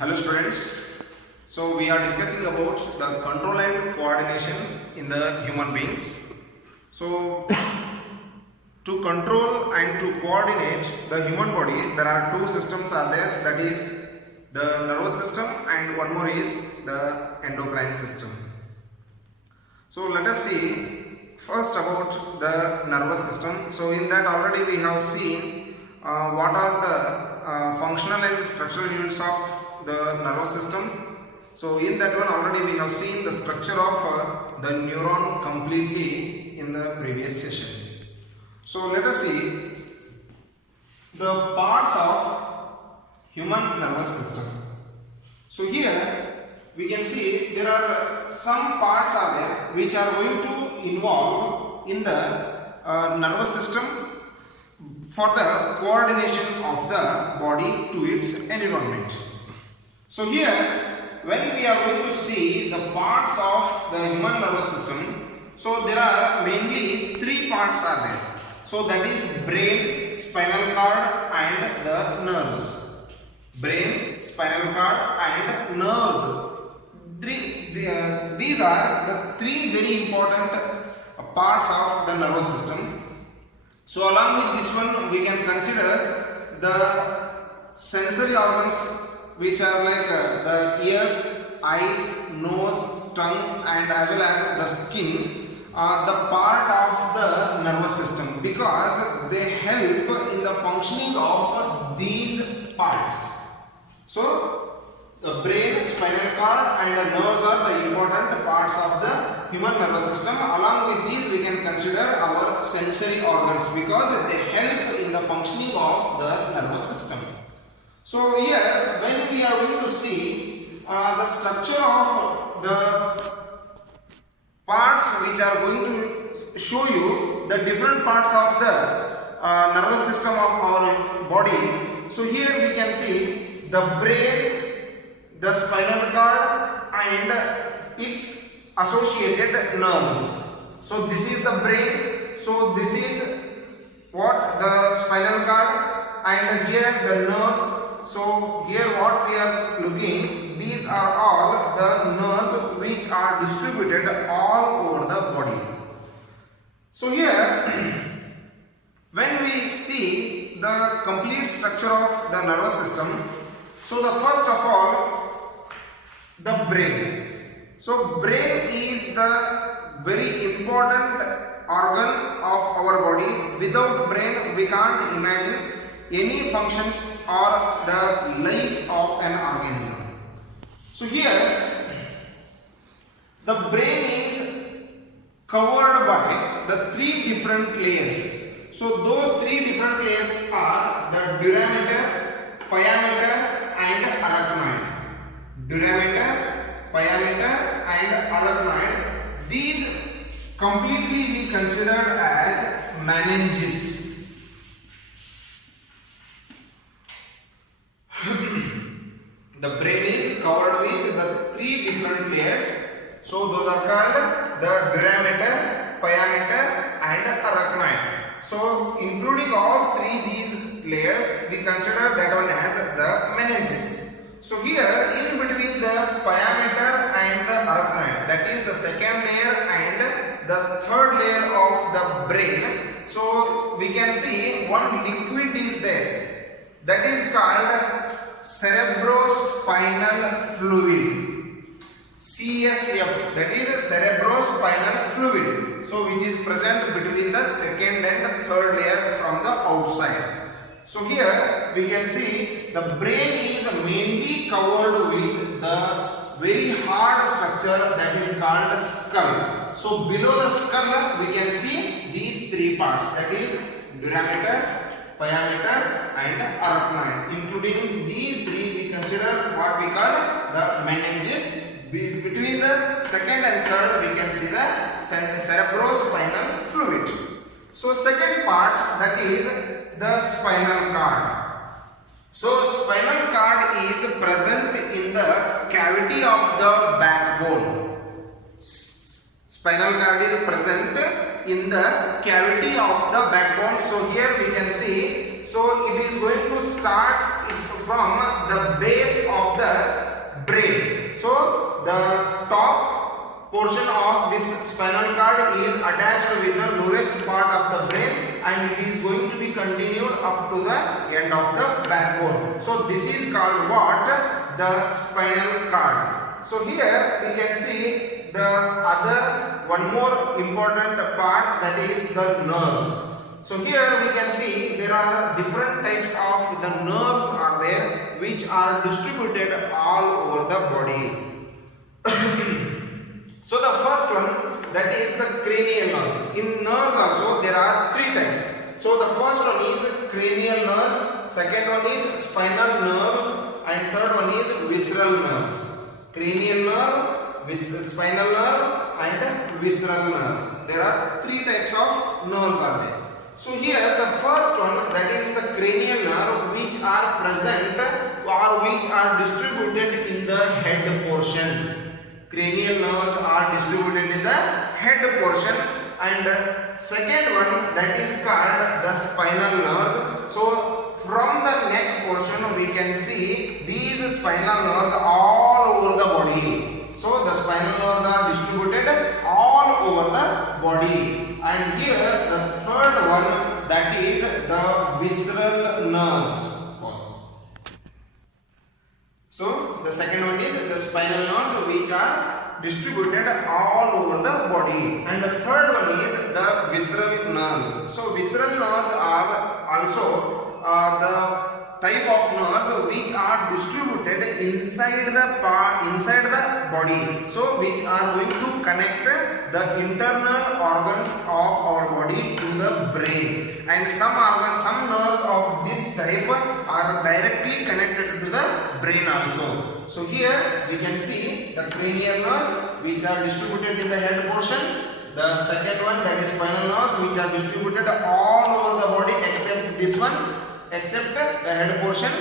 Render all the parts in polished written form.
Hello students, so we are discussing about the control and coordination in the human beings. So to control and to coordinate the human body, there are two systems are there, that is the nervous system and one more is the endocrine system. So let us see first about the nervous system. So in that already we have seen what are the functional and structural units of the nervous system. So in that one already we have seen the structure of the neuron completely in the previous session. So let us see the parts of human nervous system. So here we can see there are some parts are there which are going to involve in the nervous system for the coordination of the body to its environment. So here when we are going to see the parts of the human nervous system, so there are mainly three parts are there. So that is brain, spinal cord and the nerves. Brain, spinal cord and nerves. These are the three very important parts of the nervous system. So along with this one we can consider the sensory organs, which are like the ears, eyes, nose, tongue and as well as the skin, the part of the nervous system, because they help in the functioning of these parts. So the brain, spinal cord and the nerves are the important parts of the human nervous system. Along with these we can consider our sensory organs, because they help in the functioning of the nervous system. So here when we are going to see the structure of the parts which are going to show you the different parts of the nervous system of our body. So here we can see the brain, the spinal cord and its associated nerves. So this is the brain, so this is what the spinal cord and here the nerves. So here what we are looking, these are all the nerves which are distributed all over the body. So here when we see the complete structure of the nervous system, so the first of all the brain. So brain is the very important organ of our body. Without brain we can't imagine any functions or the life of an organism. So here the brain is covered by the three different layers. So those three different layers are the durameter, pyometer and arachnoid. Durameter, pyometer and arachnoid. These completely we consider as meninges. The brain is covered with the three different layers. So those are called the durameter, pyometer and arachnoid. So including all three these layers, we consider that one as the meninges. So here in between the pyometer and the arachnoid, that is the second layer and the third layer of the brain. So we can see one liquid is there, that is called cerebrospinal fluid, CSF, that is a cerebrospinal fluid. So which is present between the second and third layer from the outside. So here we can see the brain is mainly covered with the very hard structure that is called skull. So below the skull we can see these three parts, that is durameter, pyometer and arachnoid. Including these three we consider what we call the meninges. Between the second and third we can see the cerebrospinal fluid. So second part, that is the spinal cord. So spinal cord is present in the cavity of the backbone. Spinal cord is present in the cavity of the backbone. So here we can see, so it is going to start from the base of the the top portion of this spinal cord is attached with the lowest part of the brain, and it is going to be continued up to the end of the backbone. So this is called what? The spinal cord. So here we can see the other one more important part, that is the nerves. So here we can see there are different types of the nerves are there, which are distributed all over the body. So the first one, that is the cranial nerves. In nerves also there are three types. So the first one is cranial nerves, second one is spinal nerves, and third one is visceral nerves. Cranial nerve, spinal nerve, and visceral nerve. There are three types of nerves are there. So here the first one, that is the cranial nerve, which are present or which are distributed in the head portion. Cranial nerves are distributed in the head portion, and second one, that is called the spinal nerves. So from the neck portion we can see these spinal nerves all over the body. So the spinal nerves are distributed all over the body. And here the third one, that is the visceral nerves. So the second one is the spinal nerves, which are distributed all over the body, and the third one is the visceral nerves. So visceral nerves are also the type of nerves which are distributed inside the body, so which are going to connect the internal organs of our body to the brain, and some nerves of this type are directly connected to the brain also. So here we can see the cranial nerves, which are distributed in the head portion. The second one, that is spinal nerves, which are distributed all over the body except this one, except the head portion,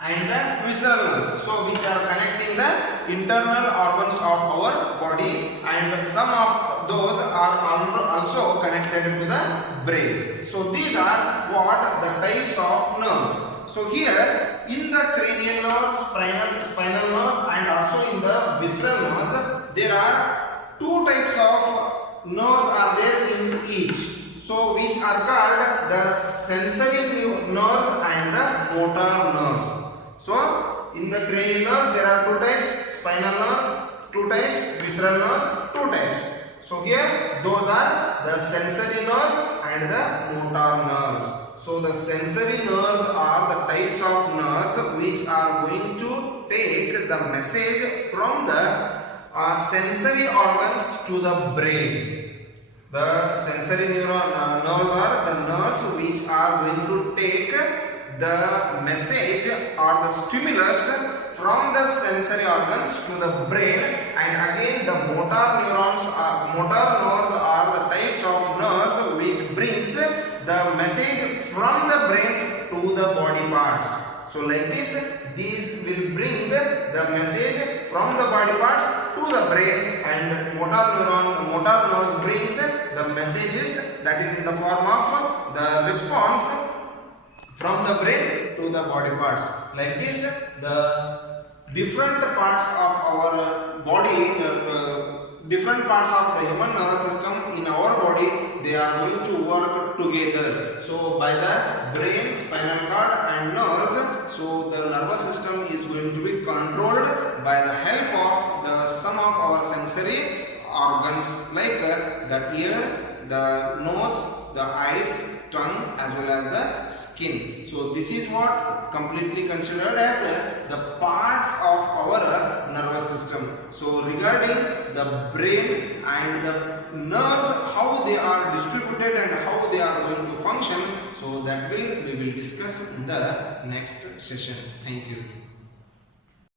and the visceral nerves, so which are connecting the internal organs of our body, and some of those are also connected to the brain. So these are what the types of nerves. So here in the cranial nerves, spinal nerves, and also in the visceral nerves, there are two types of nerves are there in each. So which are called the sensory nerves and the motor nerves. So in the cranial nerves there are two types, spinal nerve two types, visceral nerves two types. So here those are the sensory nerves and the motor nerves. So the sensory nerves are the types of nerves which are going to take the message from the sensory organs to the brain. The sensory nerves are the nerves which are going to take the message or the stimulus from the sensory organs to the brain, and again the motor nerves are the types of nerves which brings the message from the brain to the body parts. So like this, these will bring the message from the body parts to the brain, and motor nerves brings the messages, that is in the form of the response from the brain to the body parts. Like this, the different parts of our body, different parts of the human nervous system in our body, they are going to work together. So by the brain, spinal cord and nerves, so the nervous system is going to be controlled by the help of some of our sensory organs, like the ear, the nose, the eyes, tongue, as well as the skin. So this is what completely considered as the parts of our nervous system. So regarding the brain and the nerves, how they are distributed and how they are going to function, so that we will discuss in the next session. Thank you.